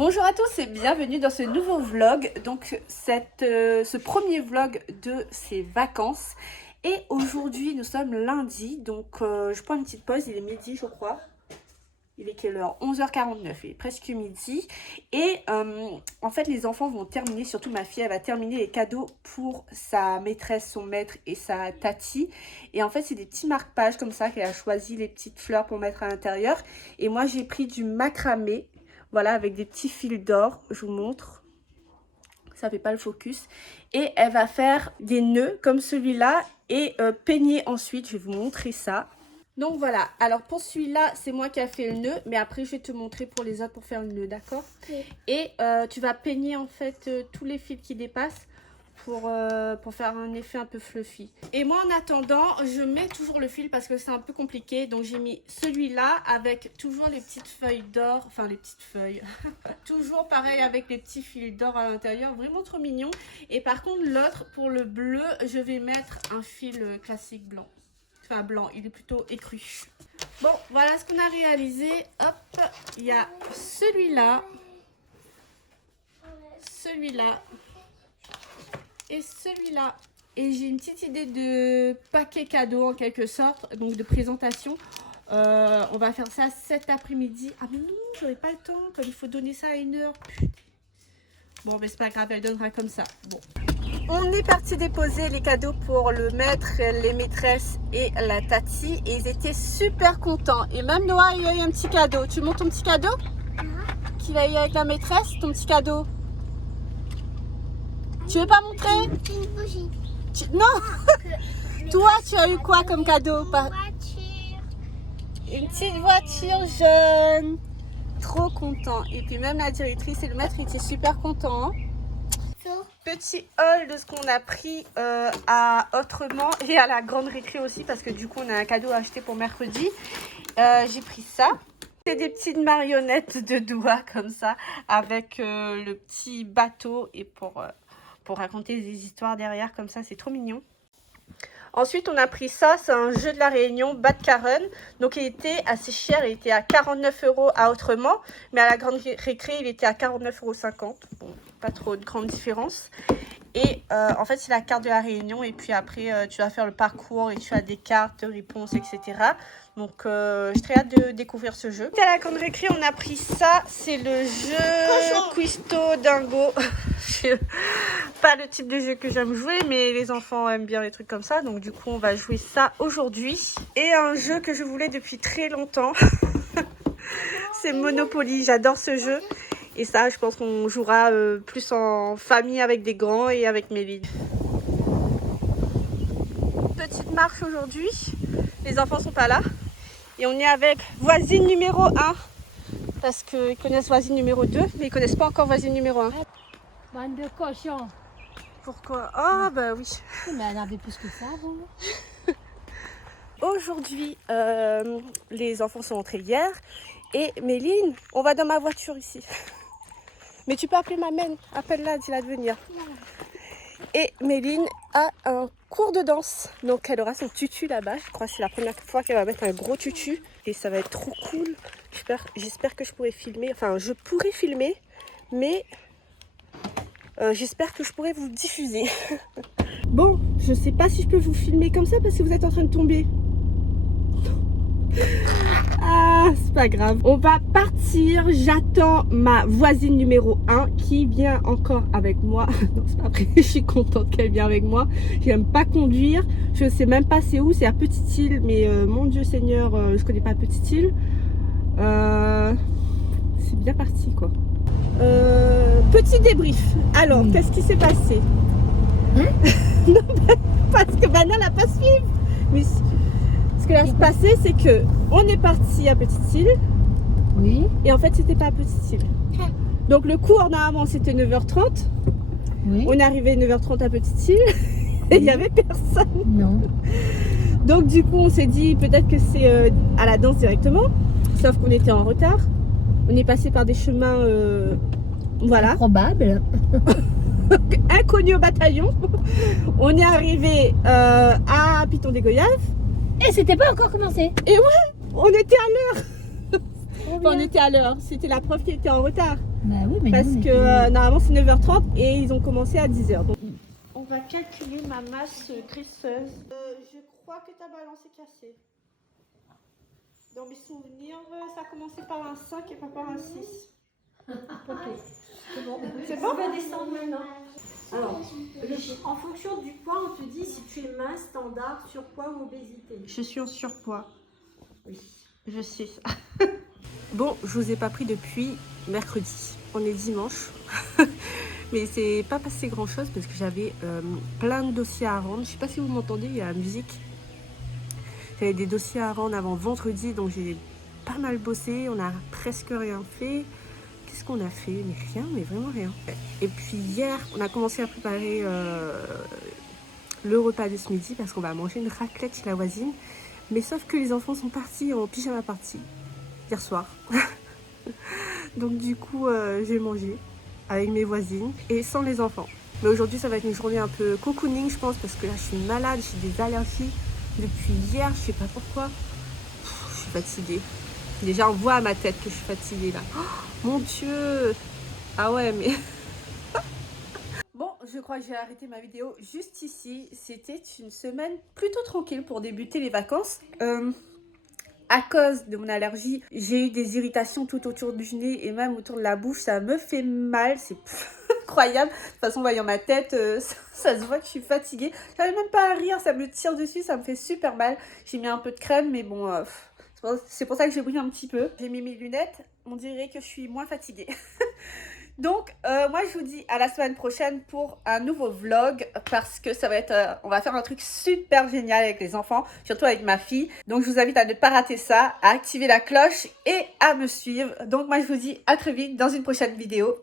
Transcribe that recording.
Bonjour à tous et bienvenue dans ce nouveau vlog, donc ce premier vlog de ces vacances. Et aujourd'hui nous sommes lundi, donc je prends une petite pause, il est midi je crois. Il est quelle heure? 11h49, il est presque midi. Et en fait les enfants vont terminer, surtout ma fille, elle va terminer les cadeaux pour sa maîtresse, son maître et sa tati. Et en fait c'est des petits marque-pages comme ça qu'elle a choisi, les petites fleurs pour mettre à l'intérieur. Et moi j'ai pris du macramé. Voilà, avec des petits fils d'or, je vous montre. Ça fait pas le focus. Et elle va faire des nœuds comme celui-là et peigner ensuite. Je vais vous montrer ça. Donc voilà, alors pour celui-là, c'est moi qui a fait le nœud. Mais après, je vais te montrer pour les autres pour faire le nœud, d'accord? Okay. Et tu vas peigner en fait tous les fils qui dépassent pour faire un effet un peu fluffy. Et moi en attendant, je mets toujours le fil parce que c'est un peu compliqué. Donc j'ai mis celui-là avec toujours les petites feuilles d'or. Enfin les petites feuilles. Toujours pareil avec les petits fils d'or à l'intérieur. Vraiment trop mignon. Et par contre l'autre, pour le bleu, je vais mettre un fil classique blanc. Enfin blanc, il est plutôt écru. Bon, voilà ce qu'on a réalisé. Hop, il y a celui-là. Celui-là. Et celui-là. Et j'ai une petite idée de paquet cadeau en quelque sorte, donc de présentation. On va faire ça cet après-midi. Ah mais non, j'aurai pas le temps, comme il faut donner ça à 1h. Bon, mais c'est pas grave, elle donnera comme ça. Bon. On est parti déposer les cadeaux pour le maître, les maîtresses et la tati. Et ils étaient super contents. Et même Noah, il a eu un petit cadeau. Tu montres ton petit cadeau qu'il a eu avec la maîtresse, ton petit cadeau? Tu veux pas montrer? Une bougie. Non. Toi, tu as eu quoi comme cadeau? Une voiture. Une petite voiture jaune. Trop content. Et puis même la directrice et le maître étaient super contents. Petit haul de ce qu'on a pris à Autrement et à la grande récré aussi parce que du coup on a un cadeau à acheter pour mercredi. J'ai pris ça. C'est des petites marionnettes de doigts comme ça avec le petit bateau et pour raconter des histoires derrière comme ça, c'est trop mignon. Ensuite, on a pris ça, c'est un jeu de la Réunion, Bad Karen. Donc, il était assez cher, il était à 49 € à Autrement. Mais à la grande récré, il était à 49,50 €. Bon, pas trop de grande différence. Et en fait, c'est la carte de la Réunion. Et puis après, tu vas faire le parcours et tu as des cartes, réponses, etc. Donc, j'ai très hâte de découvrir ce jeu. À la grande récré, on a pris ça. C'est le jeu Quisto Dingo. Pas le type de jeu que j'aime jouer, mais les enfants aiment bien les trucs comme ça. Donc, du coup, on va jouer ça aujourd'hui. Et un jeu que je voulais depuis très longtemps. C'est Monopoly. J'adore ce jeu. Et ça, je pense qu'on jouera plus en famille avec des grands et avec Méline. Petite marche aujourd'hui. Les enfants sont pas là. Et on est avec voisine numéro 1. Parce qu'ils connaissent voisine numéro 2, mais ils connaissent pas encore voisine numéro 1. Bande de cochons. Pourquoi? Ah bah oui. Mais elle avait plus que ça avant. Aujourd'hui, les enfants sont rentrés hier. Et Méline, on va dans ma voiture ici. Mais tu peux appeler ma mère, appelle-la, dis-la de venir. Et Méline a un cours de danse. Donc elle aura son tutu là-bas. Je crois que c'est la première fois qu'elle va mettre un gros tutu. Et ça va être trop cool. J'espère que je pourrai filmer. Enfin, je pourrai filmer. Mais j'espère que je pourrai vous diffuser. Bon, je sais pas si je peux vous filmer comme ça parce que vous êtes en train de tomber. Ah, c'est pas grave. On va partir. J'attends ma voisine numéro 1 qui vient encore avec moi. Non, c'est pas vrai. Je suis contente qu'elle vienne avec moi. J'aime pas conduire. Je sais même pas c'est où. C'est à Petite Île. Mais mon Dieu Seigneur, je connais pas Petite Île. C'est bien parti quoi. Petit débrief. Alors, qu'est-ce qui s'est passé? Non, parce que Bana n'a pas suivi. Mais ce qui s'est passé, c'est que on est parti à Petite Île. Oui. Et en fait, c'était pas à Petite Île. Donc le cours normalement c'était 9h30. Oui. On est arrivé 9h30 à Petite Île et il n'y avait personne. Non. Donc du coup, on s'est dit peut-être que c'est à la danse directement. Sauf qu'on était en retard. On est passé par des chemins, voilà. Probable. Inconnus au bataillon. On est arrivé à Piton des Goyaves. Et c'était pas encore commencé. Et ouais, on était à l'heure. Trop Enfin, on bien. était à l'heure. C'était la prof qui était en retard. Bah oui, mais Parce nous, que normalement c'est 9h30 et ils ont commencé à 10h. Donc on va calculer ma masse graisseuse. Je crois que ta balance est cassée. Dans mes souvenirs, ça a commencé par un 5 et pas par un 6. c'est bon. C'est bon? On va descendre maintenant. Alors, en fonction du poids, on te dit si tu es mince, standard, surpoids ou obésité. Je suis en surpoids. Oui. Je sais ça. Bon, je vous ai pas pris depuis mercredi. On est dimanche. Mais c'est pas passé grand chose parce que j'avais plein de dossiers à rendre. Je sais pas si vous m'entendez, il y a la musique. J'avais des dossiers à rendre avant vendredi, donc j'ai pas mal bossé. On a presque rien fait. Qu'est-ce qu'on a fait? Mais rien, mais vraiment rien. Et puis hier, on a commencé à préparer le repas de ce midi parce qu'on va manger une raclette chez la voisine. Mais sauf que les enfants sont partis en pyjama party hier soir. Donc du coup, j'ai mangé avec mes voisines et sans les enfants. Mais aujourd'hui, ça va être une journée un peu cocooning, je pense, parce que là, je suis malade, j'ai des allergies depuis hier, je sais pas pourquoi. Je suis fatiguée. Déjà, on voit à ma tête que je suis fatiguée là. Oh, mon Dieu! Ah ouais, mais... Bon, je crois que j'ai arrêté ma vidéo juste ici. C'était une semaine plutôt tranquille pour débuter les vacances. À cause de mon allergie, j'ai eu des irritations tout autour du nez et même autour de la bouche. Ça me fait mal, c'est incroyable. De toute façon, voyant ma tête, ça se voit que je suis fatiguée. J'arrive même pas à rire, ça me tire dessus, ça me fait super mal. J'ai mis un peu de crème, mais bon, c'est pour ça que j'ai brillé un petit peu. J'ai mis mes lunettes, on dirait que je suis moins fatiguée. Donc, moi, je vous dis à la semaine prochaine pour un nouveau vlog parce que ça va être, on va faire un truc super génial avec les enfants, surtout avec ma fille. Donc, je vous invite à ne pas rater ça, à activer la cloche et à me suivre. Donc, moi, je vous dis à très vite dans une prochaine vidéo.